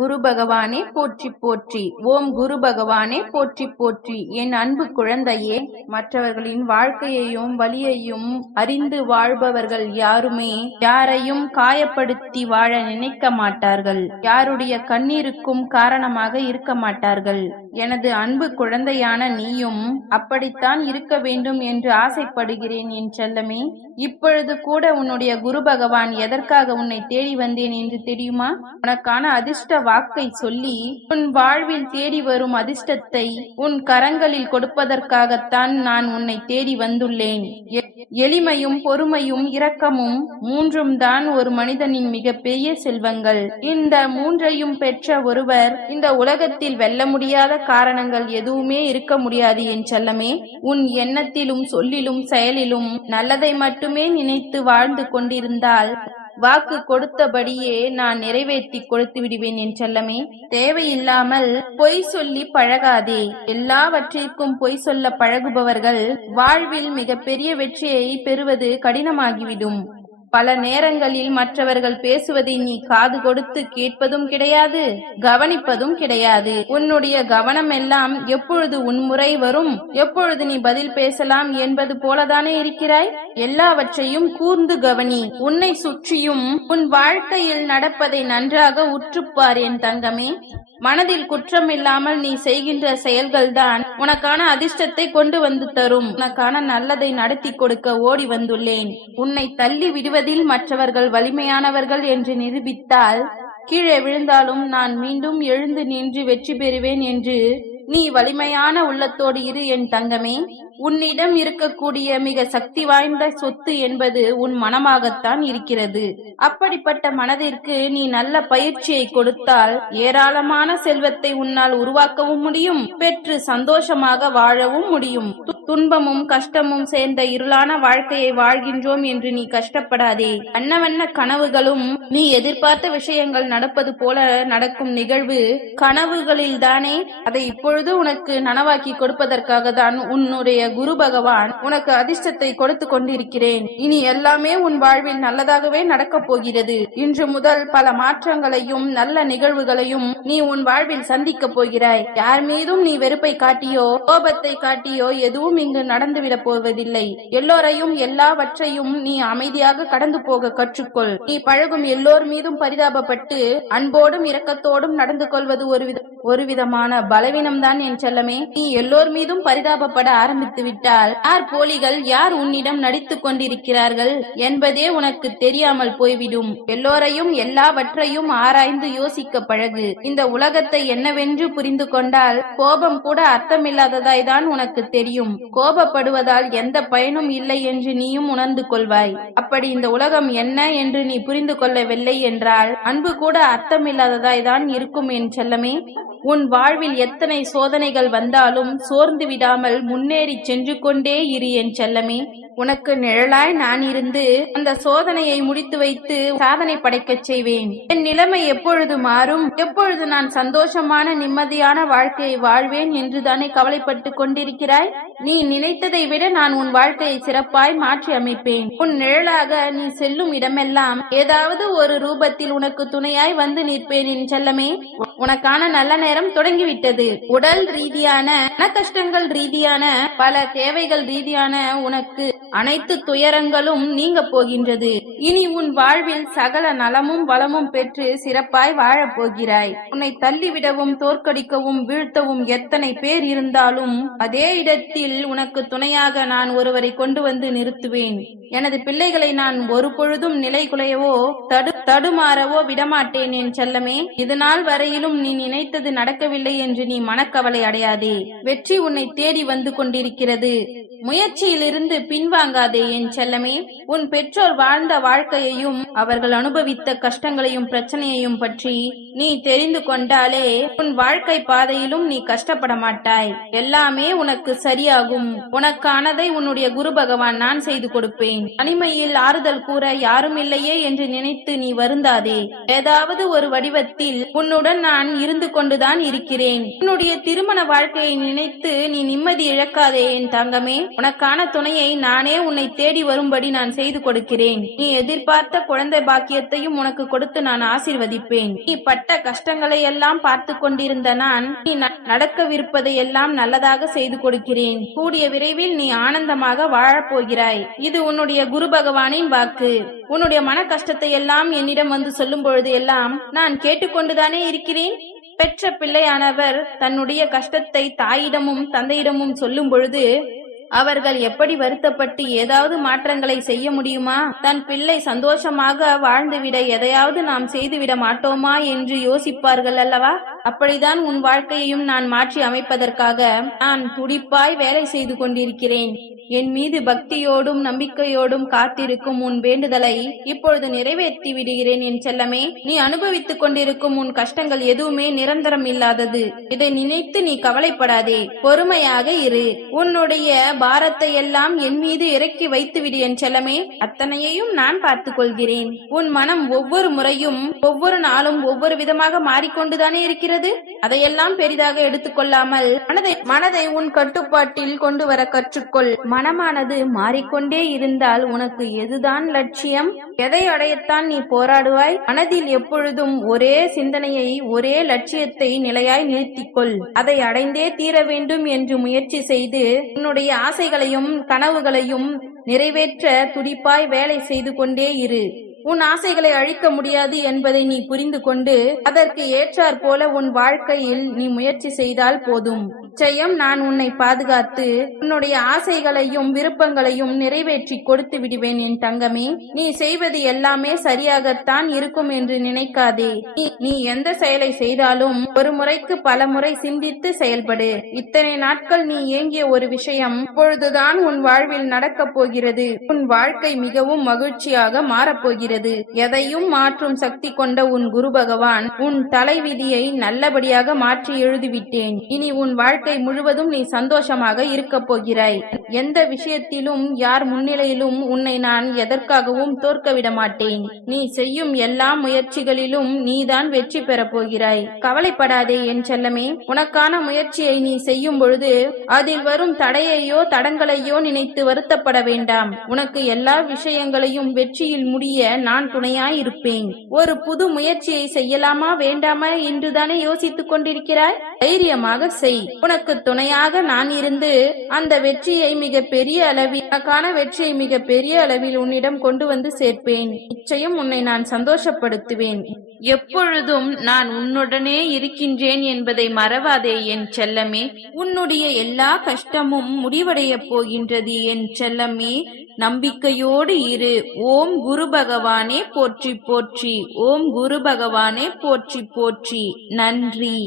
குரு பகவானே போற்றி போற்றி. ஓம் குரு பகவானே போற்றி போற்றி. என் அன்பு குழந்தையே மற்றவர்களின் வாழ்க்கையையும் வலியையும் அறிந்து வாழ்பவர்கள் யாருமே யாரையும் காயப்படுத்தி வாழ நினைக்க மாட்டார்கள். யாருடைய கண்ணீருக்கும் காரணமாக இருக்க மாட்டார்கள். எனது அன்பு குழந்தையான நீயும் அப்படித்தான் இருக்க வேண்டும் என்று ஆசைப்படுகிறேன் என் செல்லமே. இப்பொழுது கூட உன்னுடைய குரு பகவான் எதற்காக உன்னை தேடி வந்தேன் என்று தெரியுமா? உனக்கான அதிர்ஷ்ட வாக்கை சொல்லி உன் வாழ்வில் தேடி வரும் அதிர்ஷ்டத்தை உன் கரங்களில் கொடுப்பதற்காகத்தான் நான் உன்னை தேடி வந்துள்ளேன். எளிமையும் பொறுமையும் இரக்கமும் மூன்றும் தான் ஒரு மனிதனின் மிகப்பெரிய செல்வங்கள். இந்த மூன்றையும் பெற்ற ஒருவர் இந்த உலகத்தில் வெல்ல முடியாத காரணங்கள் எதுவுமே இருக்க முடியாது என் செல்லமே. உன் எண்ணத்திலும் சொல்லிலும் செயலிலும் நல்லதை மட்டுமே நினைத்து வாழ்ந்து கொண்டிருந்தால் வாக்கு கொடுத்தபடியே நான் நிறைவேற்றி கொடுத்து விடுவேன் என் செல்லமே. தேவையில்லாமல் பொய் சொல்லி பழகாதே. எல்லாவற்றிற்கும் பொய் சொல்ல பழகுபவர்கள் வாழ்வில் மிகப்பெரிய வெற்றியை பெறுவது கடினமாகிவிடும். பல நேரங்களில் மற்றவர்கள் பேசுவதை நீ காது கொடுத்து கேட்பதும் கிடையாது கவனிப்பதும் கிடையாது. உன்னுடைய கவனம் எல்லாம் எப்பொழுது உன் முறை வரும் எப்பொழுது நீ பதில் பேசலாம் என்பது போலதானே இருக்கிறாய்? எல்லாவற்றையும் கூர்ந்து கவனி. உன்னை சுற்றியும் உன் வாழ்க்கையில் நடப்பதை நன்றாக உற்றுப்பார் என் தங்கமே. மனதில் குற்றம் இல்லாமல் நீ செய்கின்ற செயல்கள்தான் உனக்கான அதிர்ஷ்டத்தை கொண்டு வந்து தரும். உனக்கான நல்லதை நடத்தி கொடுக்க ஓடி வந்துள்ளேன். உன்னை தள்ளி விடுவதில் மற்றவர்கள் வலிமையானவர்கள் என்று நிரூபித்தால் கீழே விழுந்தாலும் நான் மீண்டும் எழுந்து நின்று வெற்றி பெறுவேன் என்று நீ வலிமையான உள்ளத்தோடு இரு என் தங்கமே. உன்னிடம் இருக்கக்கூடிய மிக சக்தி வாய்ந்த சொத்து என்பது உன் மனமாகத்தான் இருக்கிறது. அப்படிப்பட்ட மனதிற்கு நீ நல்ல பயிற்சியை கொடுத்தால் ஏராளமான செல்வத்தை உன்னால் உருவாக்கவும் முடியும் பெற்று சந்தோஷமாக வாழவும் முடியும். து- துன்பமும் கஷ்டமும் சேர்ந்த இருளான வாழ்க்கையை வாழ்கின்றோம் என்று நீ கஷ்டப்படாதே. வண்ண வண்ண கனவுகளும் நீ எதிர்பார்த்த விஷயங்கள் நடப்பது போல நடக்கும் நிகழ்வு கனவுகளில் தானே அதை இப்பொழுது உனக்கு நனவாக்கி கொடுப்பதற்காக தான் உன்னுடைய குரு பகவான் உனக்கு அதிர்ஷ்டத்தை கொடுத்து கொண்டிருக்கிறேன். இனி எல்லாமே உன் வாழ்வில் நல்லதாகவே நடக்கப் போகிறது. இன்று முதல் பல மாற்றங்களையும் நல்ல நிகழ்வுகளையும் நீ உன் வாழ்வில் சந்திக்க போகிறாய். யார் மீதும் நீ வெறுப்பை காட்டியோ கோபத்தை காட்டியோ எதுவும் இங்கு நடந்துவிடப் போவதில்லை. எல்லோரையும் எல்லாவற்றையும் நீ அமைதியாக கடந்து போக கற்றுக்கொள். நீ பழகும் எல்லோர் மீதும் பரிதாபப்பட்டு அன்போடும் இரக்கத்தோடும் நடந்து கொள்வது ஒரு விதம் ஒரு விதமான பலவீனம்தான் என் செல்லமே. நீ எல்லோர் மீதும் பரிதாபப்பட ஆரம்பித்து விட்டால் யார் போலிகள் யார் உன்னிடம் நடித்துக் கொண்டிருக்கிறார்கள் என்பதே உனக்கு தெரியாமல் போய்விடும். எல்லோரையும் எல்லாவற்றையும் ஆராய்ந்து யோசிக்க பழகு. இந்த உலகத்தை என்னவென்று புரிந்து கொண்டால் கோபம் கூட அர்த்தமில்லாததாய் தான் உனக்கு தெரியும். கோபப்படுவதால் எந்த பயனும் இல்லை என்று நீயும் உணர்ந்து கொள்வாய். அப்படி இந்த உலகம் என்ன என்று நீ புரிந்து கொள்ளவில்லை என்றால் அன்பு கூட அர்த்தமில்லாததாய் தான் இருக்கும் என் செல்லமே. உன் வாழ்வில் எத்தனை சோதனைகள் வந்தாலும் சோர்ந்து விடாமல் முன்னேறி சென்று கொண்டே இரு என் செல்லமே. உனக்கு நிழலாய் நான் இருந்து அந்த சோதனையை முடித்து வைத்து சாதனை படைக்கச் செய்வேன். என் நிலைமை எப்பொழுது மாறும்? எப்பொழுது நான் சந்தோஷமான நிம்மதியான வாழ்க்கையை வாழ்வேன் என்றுதானே கவலைப்பட்டு கொண்டிருக்கிறாய்? நீ நினைத்ததை விட நான் உன் வாழ்க்கையை சிறப்பாய் மாற்றி அமைப்பேன். உன் நிழலாக நீ செல்லும் இடமெல்லாம் ஏதாவது ஒரு ரூபத்தில் உனக்கு துணையாய் வந்து நிற்பேன் என் செல்லமே. உனக்கான நல்ல நேரம் தொடங்கிவிட்டது. உடல் ரீதியான மன கஷ்டங்கள் ரீதியான பல தேவைகள் ரீதியான உனக்கு அனைத்து துயரங்களும் நீங்க போகின்றது. இனி உன் வாழ்வில் சகல நலமும் வளமும் பெற்று சிறப்பாய் வாழப் போகிறாய். உன்னை தள்ளிவிடவும் தோற்கடிக்கவும் வீழ்த்தவும் எத்தனை பேர் இருந்தாலும் அதே இடத்தில் உனக்கு துணையாக நான் ஒருவரை கொண்டு வந்து நிறுத்துவேன். எனது பிள்ளைகளை நான் ஒரு பொழுதும் நிலை குலையவோ தடு தடுமாறவோ விடமாட்டேன் என் செல்லமே. இதுநாள் வரையிலும் நீ நினைத்தது நடக்கவில்லை என்று நீ மனக்கவலை அடையாதே. வெற்றி உன்னை தேடி வந்து கொண்டிருக்கிறது. முயற்சியிலிருந்து பின்வாங்காதே என் செல்லமே. உன் பெற்றோர் வாழ்ந்த வாழ்க்கையையும் அவர்கள் அனுபவித்த கஷ்டங்களையும் பிரச்சனையையும் பற்றி நீ தெரிந்து கொண்டாலே உன் வாழ்க்கை பாதையிலும் நீ கஷ்டப்பட மாட்டாய். எல்லாமே உனக்கு சரியாகும். உனக்கானதை உன்னுடைய குரு பகவான் நான் செய்து கொடுப்பேன். தனிமையில் ஆறுதல் கூற யாரும் இல்லையே என்று நினைத்து நீ வருந்தாதே. ஏதாவது ஒரு வடிவத்தில் உன்னுடன் நான் இருந்து கொண்டுதான் இருக்கிறேன். உன்னுடைய திருமண வாழ்க்கையை நினைத்து நீ நிம்மதி இழக்காதே என் தங்கமே. உனக்கான துணையை நானே உன்னை தேடி வரும்படி நான் செய்து கொடுக்கிறேன். நீ எதிர்பார்த்த குழந்தை பாக்கியத்தையும் உனக்கு கொடுத்து நான் ஆசிர்வதிப்பேன். நீ பட்ட கஷ்டங்களை எல்லாம் பார்த்து கொண்டிருந்த நான் நீ நடக்கவிருப்பதை எல்லாம் நல்லதாக செய்து கொடுக்கிறேன். கூடிய விரைவில் நீ ஆனந்தமாக வாழப் போகிறாய் இது உன்னுடைய உன்னுடைய குரு பகவானின் வாக்கு. உன்னுடைய மன கஷ்டத்தை எல்லாம் என்னிடம் வந்து சொல்லும் பொழுது எல்லாம் நான் கேட்டுக்கொண்டுதானே இருக்கிறேன்? பெற்ற பிள்ளையானவர் தன்னுடைய கஷ்டத்தை தாயிடமும் தந்தையிடமும் சொல்லும் பொழுது அவர்கள் எப்படி வருத்தப்பட்டு ஏதாவது மாற்றங்களை செய்ய முடியுமா? தன் பிள்ளை சந்தோஷமாக வாழ்ந்துவிட எதையாவது நாம் செய்துவிட மாட்டோமா என்று யோசிப்பார்கள் அல்லவா? அப்படிதான் உன் வாழ்க்கையையும் நான் மாற்றி அமைப்பதற்காக நான் துடிப்பாய் வேலை செய்து கொண்டிருக்கிறேன். என் மீது பக்தியோடும் நம்பிக்கையோடும் காத்திருக்கும் உன் வேண்டுதலை இப்பொழுது நிறைவேற்றி விடுகிறேன் என் செல்லமே. நீ அனுபவித்துக் கொண்டிருக்கும் உன் கஷ்டங்கள் எதுவுமே நிரந்தரம் இல்லாதது. இதை நினைத்து நீ கவலைப்படாதே. பொறுமையாக இரு. உன்னுடைய பாரத்தை எல்லாம் என் மீது இறக்கி வைத்துவிடு என் செல்லமே. அத்தனையையும் நான் பார்த்துக் கொள்கிறேன். உன் மனம் ஒவ்வொரு முறையும் ஒவ்வொரு நாளும் ஒவ்வொரு விதமாக மாறிக்கொண்டுதானே இருக்கிறது? அதையெல்லாம் பெரிதாக எடுத்துக்கொள்ளாமல் மனதை மனதை உன் கட்டுப்பாட்டில் கொண்டு வர கற்றுக்கொள். மனமானது மாறிக்கொண்டே இருந்தால் உனக்கு எதுதான் லட்சியம்? எதை அடையத்தான் நீ போராடுவாய்? மனதில் எப்பொழுதும் ஒரே சிந்தனையை ஒரே லட்சியத்தை நிலையாய் நிறுத்திக்கொள். அதை அடைந்தே தீர வேண்டும் என்று முயற்சி செய்து உன்னுடைய ஆசைகளையும் கனவுகளையும் நிறைவேற்ற துடிப்பாய் வேலை செய்து கொண்டே இரு. உன் ஆசைகளை அழிக்க முடியாது என்பதை நீ புரிந்து கொண்டு அதற்கு ஏற்றாற் போல உன் வாழ்க்கையில் நீ முயற்சி செய்தால் போதும். நிச்சயம் நான் உன்னை பாதுகாத்து உன்னுடைய ஆசைகளையும் விருப்பங்களையும் நிறைவேற்றி கொடுத்து விடுவேன் என் தங்கமே. நீ செய்வது எல்லாமே சரியாகத்தான் இருக்கும் என்று நினைக்காதே. நீ- நீ எந்த செயலை செய்தாலும் ஒரு முறைக்கு பல முறை சிந்தித்து செயல்படு. இத்தனை நாட்கள் நீ ஏங்கிய ஒரு விஷயம் இப்பொழுதுதான் உன் வாழ்வில் நடக்கப் போகிறது. உன் வாழ்க்கை மிகவும் மகிழ்ச்சியாக மாறப்போகிறது எதையும் மாற்றும் சக்தி கொண்ட உன் குரு பகவான் உன் தலைவிதியை நல்லபடியாக மாற்றி எழுதிவிட்டேன். இனி உன் வாழ்க்கை முழுவதும் நீ சந்தோஷமாக இருக்கப் போகிறாய். எந்த விஷயத்திலும் யார் முன்னிலையிலும் உன்னை நான் எதற்காகவும் தோற்க விட மாட்டேன். நீ செய்யும் எல்லா முயற்சிகளிலும் நீதான் வெற்றி பெறப் போகிறாய். கவலைப்படாதே என் செல்லமே. உனக்கான முயற்சியை நீ செய்யும் பொழுது அதில் வரும் தடையையோ தடங்களையோ நினைத்து வருத்தப்பட வேண்டாம். உனக்கு எல்லா விஷயங்களையும் வெற்றியில் முடிய நான் துணையாய் இருப்பேன் ஒரு புது முயற்சியை செய்யலாமா வேண்டாமா என்றுதானே யோசித்துக் கொண்டிருக்கிறாய்? தைரியமாக செய். உனக்கு துணையாக நான் இருந்து அந்த வெற்றியை மிக பெரிய அளவில் உனக்கான வெற்றியை மிக பெரிய அளவில் உன்னிடம் கொண்டு வந்து சேர்ப்பேன். நிச்சயம் உன்னை நான் சந்தோஷப்படுத்துவேன். எப்பொழுதும் நான் உன்னுடனே இருக்கின்றேன் என்பதை மறவாதே என் செல்லமே. உன்னுடைய எல்லா கஷ்டமும் முடிவடைய போகின்றது என் செல்லமே. நம்பிக்கையோடு இரு. ஓம் குரு பகவானே போற்றி போற்றி. ஓம் குரு பகவானே போற்றி போற்றி. நன்றி.